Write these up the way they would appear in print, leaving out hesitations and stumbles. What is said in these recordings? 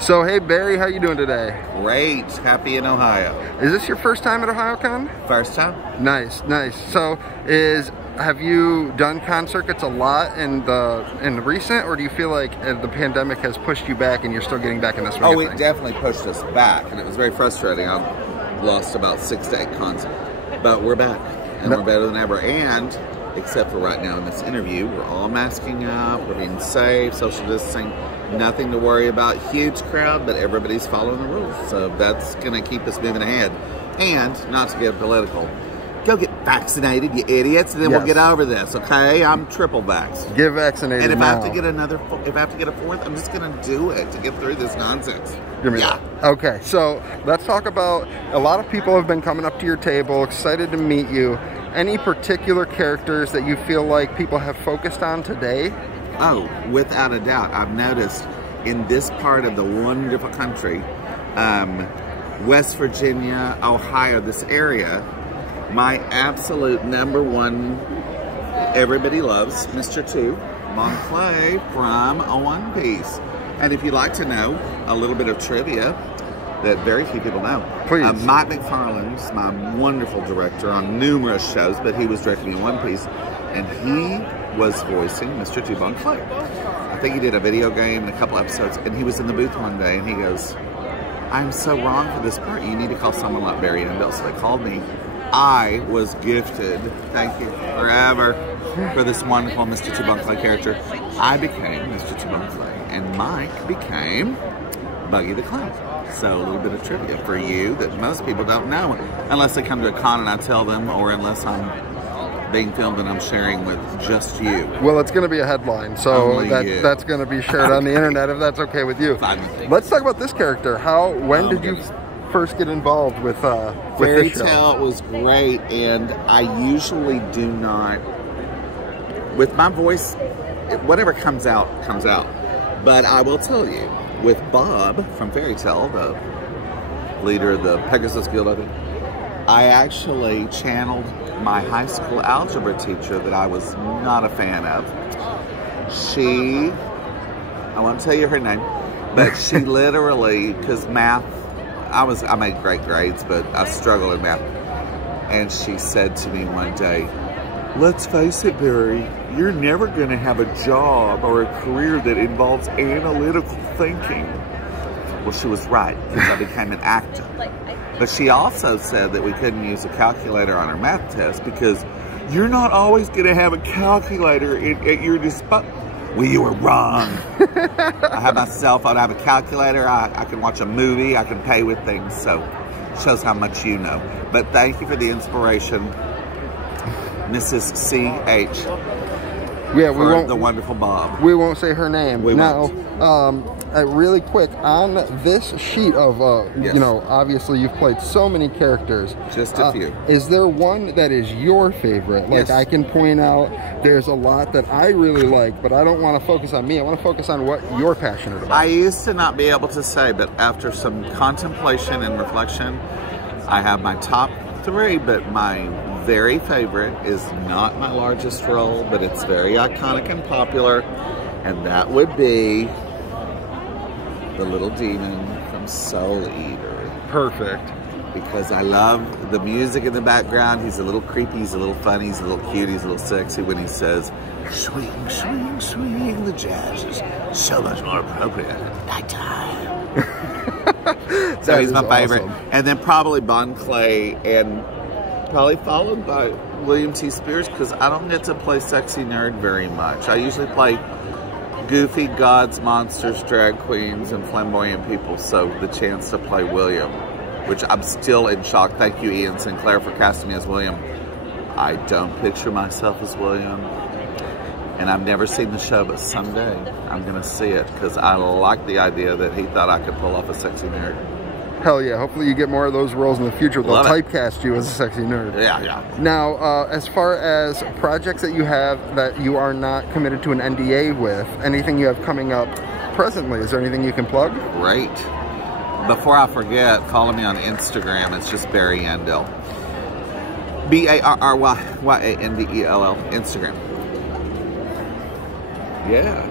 So, hey Barry, how you doing today? Great. Happy in Ohio. Is this your first time at Ohayocon? First time. Nice, nice. So, have you done con circuits a lot in the recent, or do you feel like the pandemic has pushed you back and you're still getting back in this swing of it things? definitely pushed us back, and it was very frustrating. I lost about 6 to 8 cons, but we're back, and we're better than ever. And except for right now in this interview, we're all masking up, we're being safe, social distancing, nothing to worry about. Huge crowd, but everybody's following the rules, so that's going to keep us moving ahead. And not to get political, go get vaccinated, you idiots, and then we'll get over this, okay? I'm triple vaxxed. Get vaccinated. And if now. I have to get if I have to get a fourth, I'm just gonna do it to get through this nonsense. Give me that. Okay, so let's talk about, a lot of people have been coming up to your table, excited to meet you. Any particular characters that you feel like people have focused on today? Oh, without a doubt. I've noticed in this part of the wonderful country, West Virginia, Ohio, this area, my absolute #1, everybody loves, Mr. 2, Monclay from One Piece. And if you'd like to know a little bit of trivia that very few people know, please. Mike McFarlane's my wonderful director on numerous shows, but he was directing me One Piece, and he was voicing Mr. 2 Monclay. I think he did a video game and a couple episodes, and he was in the booth one day, and he goes, "I'm so wrong for this part. You need to call someone like Barry Yandell." So they called me. I was gifted, thank you forever, for this wonderful Mr. 2 Monclay character. I became Mr. 2 Monclay, and Mike became Buggy the Clown. So a little bit of trivia for you that most people don't know, unless they come to a con and I tell them, or unless I'm being filmed and I'm sharing with just you. Well, it's going to be a headline, so that's going to be shared on the internet if that's okay with you. Fine. Let's talk about this character. When did you first get involved with Fairy Tale? Was great, and I usually do not, with my voice, whatever comes out, comes out. But I will tell you, with Bob from Fairy Tale, the leader of the Pegasus Guild, I think, I actually channeled my high school algebra teacher that I was not a fan of. She, I won't tell you her name, but she literally, because math, I made great grades, but I struggled in math. And she said to me one day, "Let's face it, Barry, you're never going to have a job or a career that involves analytical thinking." Well, she was right, because I became an actor. But she also said that we couldn't use a calculator on our math test because you're not always going to have a calculator at your disposal. Well, you were wrong. I have my cell phone, I have a calculator, I can watch a movie, I can pay with things, so shows how much you know. But thank you for the inspiration, Mrs. C.H. Yeah, we won't. The wonderful Bob. We won't say her name. We now, won't. Really quick, on this sheet of, yes. you know, obviously you've played so many characters. Just a few. Is there one that is your favorite? Like, yes. I can point out there's a lot that I really like, but I don't want to focus on me. I want to focus on what you're passionate about. I used to not be able to say, but after some contemplation and reflection, I have my top 3, but my very favorite is not my largest role, but it's very iconic and popular, and that would be the little demon from Soul Eater. Perfect. Because I love the music in the background. He's a little creepy, he's a little funny, he's a little cute, he's a little sexy when he says, "Swing, swing, swing, the jazz is so much more appropriate at nighttime." So he's my favorite. Awesome. And then probably Bon Clay, and probably followed by William T. Spears, because I don't get to play sexy nerd very much. I usually play goofy gods, monsters, drag queens, and flamboyant people, so the chance to play William, which I'm still in shock. Thank you, Ian Sinclair, for casting me as William. I don't picture myself as William, and I've never seen the show, but someday I'm going to see it, because I like the idea that he thought I could pull off a sexy nerd. Hell yeah, hopefully you get more of those roles in the future. They'll typecast you as a sexy nerd. Yeah, yeah. Now, as far as projects that you have that you are not committed to an NDA with, anything you have coming up presently, is there anything you can plug? Great. Before I forget, follow me on Instagram. It's just Barry Yandell. B-A-R-R-Y-Y-A-N-D-E-L-L. Instagram. Yeah.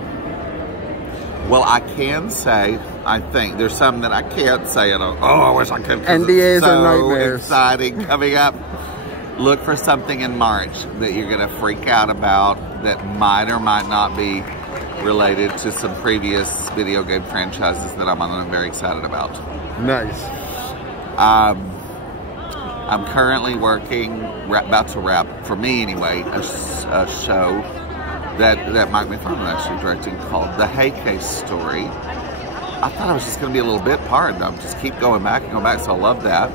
Well, I can say I think. There's some that I can't say. I wish I could. NDAs so are nightmares. Exciting coming up. Look for something in March that you're going to freak out about that might or might not be related to some previous video game franchises that I'm very excited about. Nice. I'm currently working, about to wrap, for me anyway, a show that Mike McFarland is actually directing called The Heike Story. I thought I was just going to be a little bit part, and I'm just keep going back and going back, so I love that.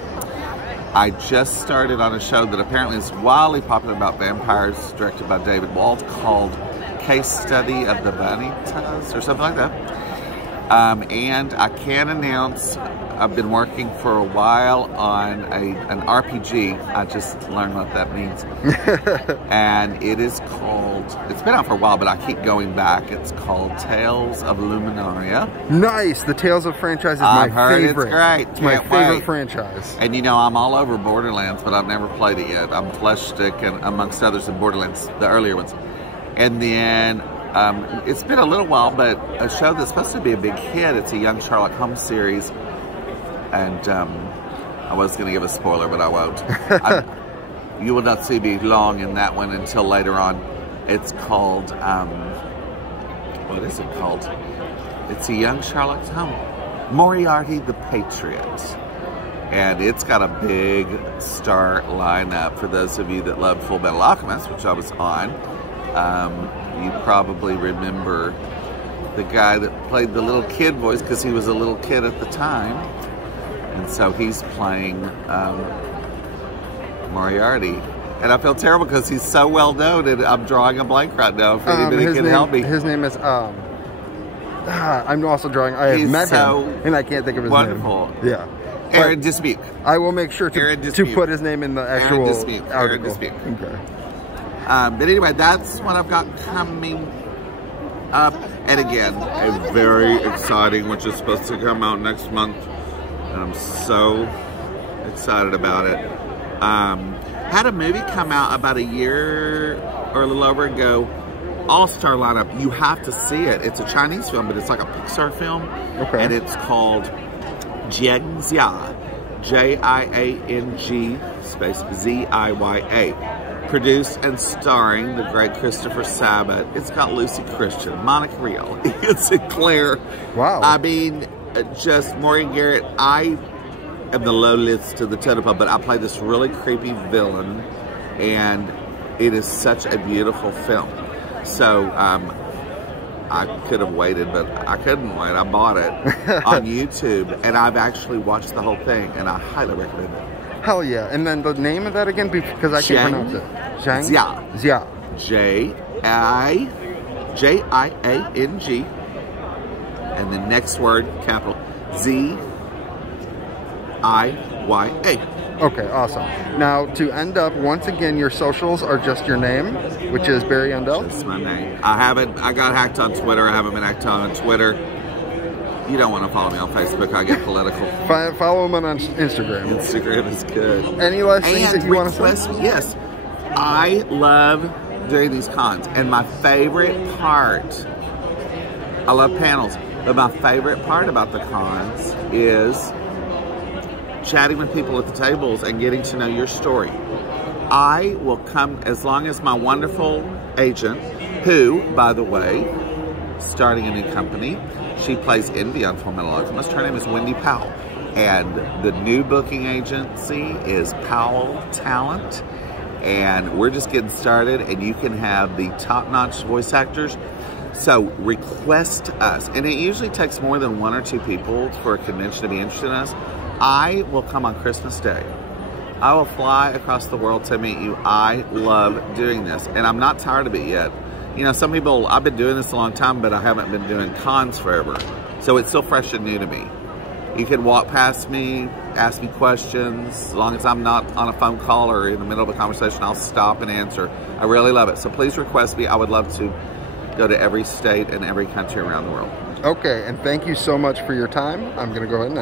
I just started on a show that apparently is wildly popular about vampires, directed by David Walt, called Case Study of the Vanitas, or something like that. And I can announce I've been working for a while on an RPG. I just learned what that means. And it is called, it's been out for a while, but I keep going back. It's called Tales of Luminaria. Nice! The Tales of franchise is my favorite. It's great. It's my favorite franchise. And you know, I'm all over Borderlands, but I've never played it yet. I'm Flesh Stick and amongst others in Borderlands, the earlier ones. And then it's been a little while, but a show that's supposed to be a big hit. It's a young Sherlock Holmes series. And I was going to give a spoiler, but I won't. You will not see me long in that one until later on. It's called, what is it called? It's a young Sherlock Holmes. Moriarty the Patriot. And it's got a big star lineup for those of you that love Full Metal Alchemist, which I was on. You probably remember the guy that played the little kid voice because he was a little kid at the time. And so he's playing Moriarty. And I feel terrible because he's so well known and I'm drawing a blank right now. If anybody can help me. His name is, I'm also drawing, I have met him and I can't think of his wonderful. name. Yeah. Aaron Dispute. I will make sure to put his name in the actual article. Aaron Dispute. Okay. But anyway, that's what I've got coming up. And again, a very exciting, which is supposed to come out next month. And I'm so excited about it. Had a movie come out about a year or a little over ago. All-star lineup. You have to see it. It's a Chinese film, but it's like a Pixar film. Okay. And it's called Jiangxia. J-I-A-N-G space Z-I-Y-A. Produced and starring the great Christopher Sabat. It's got Lucy Christian, Monica Rial, Ian Sinclair. Wow. I mean, just Maureen Garrett. I am the low list to the totem pole, but I play this really creepy villain, and it is such a beautiful film. So I could have waited, but I couldn't wait. I bought it on YouTube, and I've actually watched the whole thing, and I highly recommend it. Hell yeah. And then the name of that again, because I can't pronounce it. Jiangxia. J-I-A-N-G. And the next word, capital, Z-I-Y-A. Okay, awesome. Now, to end up, once again, your socials are just your name, which is Barry Yandell. That's my name. I got hacked on Twitter. I haven't been hacked on Twitter. You don't want to follow me on Facebook. I get political. Follow him on Instagram. Instagram is good. Any last things that you want to say? Yes. I love doing these cons. And my favorite part, I love panels, but my favorite part about the cons is chatting with people at the tables and getting to know your story. I will come as long as my wonderful agent, who, by the way, starting a new company, she plays Indy on Full Metal Alchemist. Her name is Wendy Powell. And the new booking agency is Powell Talent. And we're just getting started, and you can have the top-notch voice actors. So request us. And it usually takes more than 1 or 2 people for a convention to be interested in us. I will come on Christmas Day. I will fly across the world to meet you. I love doing this. And I'm not tired of it yet. You know, some people, I've been doing this a long time, but I haven't been doing cons forever. So it's still fresh and new to me. You can walk past me, ask me questions. As long as I'm not on a phone call or in the middle of a conversation, I'll stop and answer. I really love it. So please request me. I would love to go to every state and every country around the world. Okay, and thank you so much for your time. I'm going to go ahead and